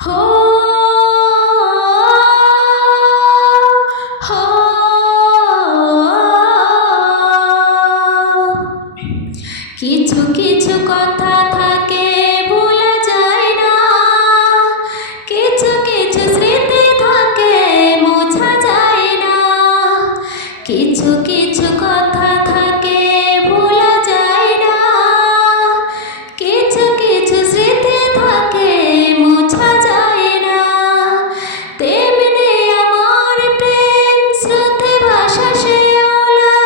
হো হো কিছু কিছু কথা থাকে ভোলা যায় না, কিছু কিছু স্মৃতি থাকে মোছা যায় না, কিছু কিছু কথা থাকে ভোলা যায় না, কিছু কিছু স্মৃতি থাকে মোছা যায় না। তেমনি আমার প্রেম স্রোতে ভাসা শেওলা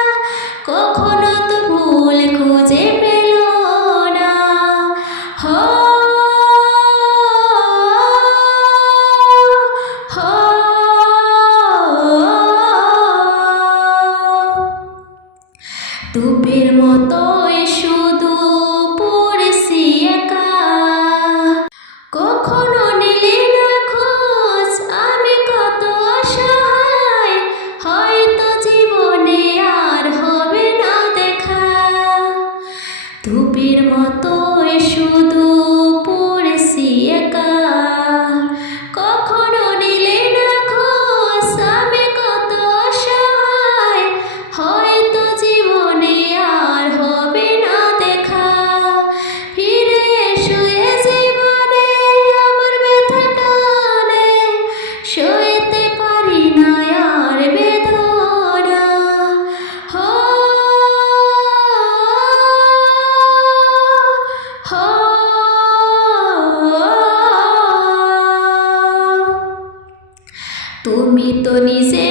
কখনো তো ভুল খুঁজে পেল না। হো হো তুপের মতোই শুধু পড়েছি একা, কখনো নিলি না খোঁজ আমি কত অসহায়, হয়তো জীবনে আর হবে না দেখা। ধূপের মতোই শুধু পড়েছি একা, কখনো নিলি না খোঁজ আমি কত অসহায়, হয়তো জীবনে আর হবে না দেখা। ফিরে এসো এ জীবনে আমার ব্যথা টানে, সইতে পারি না আর বেদনা। হো হো তুমি তো নিজে